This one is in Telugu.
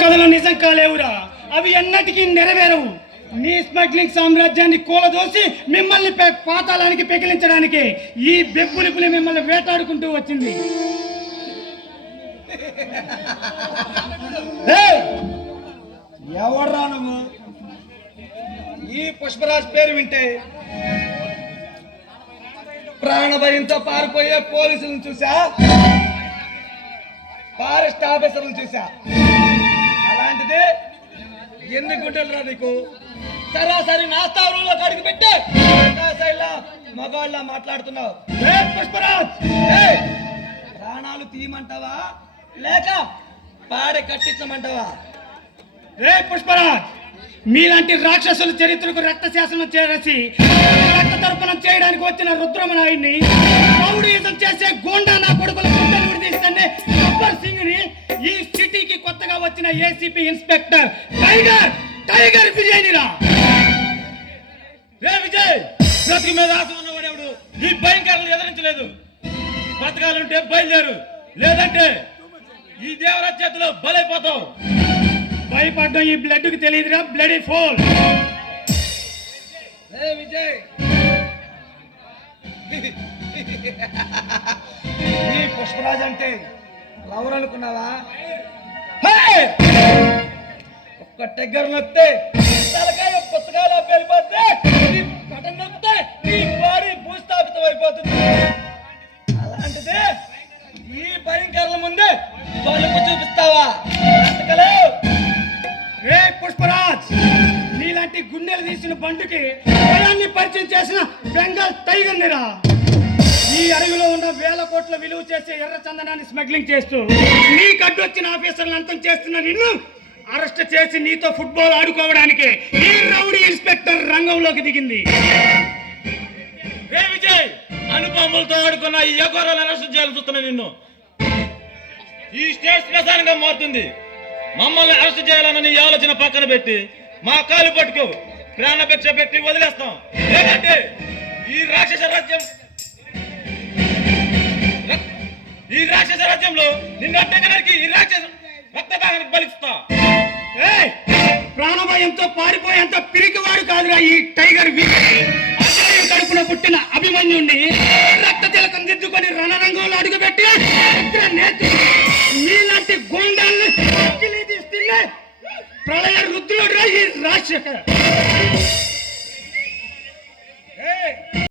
కథలు నిజం కాలేవురా, అవి ఎన్నటికీ నెరవేరవు. నీ స్మగ్లింగ్ సామ్రాజ్యాన్ని కూలదోసి మిమ్మల్ని పాతాళానికి పెకిలించడానికి ఈ బెబ్బులిపులి మిమ్మల్ని వేటాడుకుంటూ వచ్చింది. ఎవడ్రా నువ్వు? ఈ పుష్పరాజ్ పేరు వింటే ప్రాణభయంతో పారిపోయే పోలీసులను చూసా, ఫారెస్ట్ ఆఫీసర్లను చూసా. అలాంటిది ఎన్ని గుడ్డలు రా నీకు? సరాసరి నా స్థావరంలో కడిగి పెట్టే మగాళ్ళ మాట్లాడుతున్నావు. పుష్పరాజ్, ప్రాణాలు తీయమంటావా లేక పాడే కట్టించమంటావా? రే పుష్పరాజ్, మీలాంటి రాక్షసుల చరిత్రకు రక్త శాసనం చేసి రక్త తర్పణం చేయడానికి వచ్చిన రుద్రమనాయుడిని, రౌడీయిజం చేసే గోండా నా కొడుకుల గుండెలు విడదీస్తానే గబ్బర్ సింగ్ ని, ఈ సిటీకి కొత్తగా వచ్చిన ఏసీపీ ఇన్స్పెక్టర్ టైగర్ విజయ్నిరా. రే విజయ్, బ్రతికి మీద ఆశ ఉన్నవాడెవడు ఈ భయంకరాలను ఎదిరించలేదు. బ్రతకాలంటే బయలుదేరు, లేదంటే ఈ దేవరాజ్ చేతిలో బలైపోతావు. భయపడ్డం ఈ బ్లడ్ కి తెలియదురా, బ్లడీ ఫోల్. విజయ్, ఈ పుష్పరాజ్ అంటే లవర్ అనుకున్నావా? ఒక్క టెగ్గర్ నొక్కితే తలకాయ పుస్తకాలు వెళ్ళిపోతే, బటన్ నొక్కితే నీ బాడీ భూస్థాపితం అయిపోతుంది. అలాంటిది ఈ భయంకరల ముందే బలుపు చూపిస్తావా? రే పుష్పరాజ్, నీలాంటి గుండెలు తీసిన బండుకి భయాన్ని పరిచయం చేసిన బెంగాల్ టైగర్ నిరా. ఈ అడవిలో ఉన్న వేల కోట్ల విలువ చేసే ఎర్ర చందనాన్ని స్మగ్లింగ్ చేస్తూ నీ కడ్డొచ్చిన ఆఫీసర్లు అంతం చేస్తున్న నిన్ను అరెస్ట్ చేసి నీతో ఫుట్బాల్ ఆడుకోవడానికి ఈ రౌడీ ఇన్స్పెక్టర్ రంగంలోకి దిగింది. రే విజయ్, అనుపములతో ఆడుకున్న ఈ యగోరాలను అరెస్ట్ చేయాలని చూస్తున్నా నిన్ను. ఈ స్టేట్ శ్మశానంగా మారుతుంది. మమ్మల్ని అరెస్ట్ చేయాలన్న నీ ఆలోచన పక్కన పెట్టి మా కాలు పట్టుకో, ప్రాణభిక్ష పెట్టి వదిలేస్తాం. లేదంటే ఈ రాక్షస రాజ్యంలో నిన్ను అడ్డగనరికి ఈ రాక్షస రక్తదాహానికి బలిస్తా. ప్రాణభయంతో పారిపోయేంత పిరికివాడు కాదురా ఈ టైగర్ విజయ్. కడుపున పుట్టిన అభిమన్యుణ్ణి రక్త తిలకం దిద్దుకొని రణరంగంలో అడుగుపెట్టి మీలాంటి గుండాల్ని ప్రళయ రుద్రుడు ఈ రాజశేఖర్.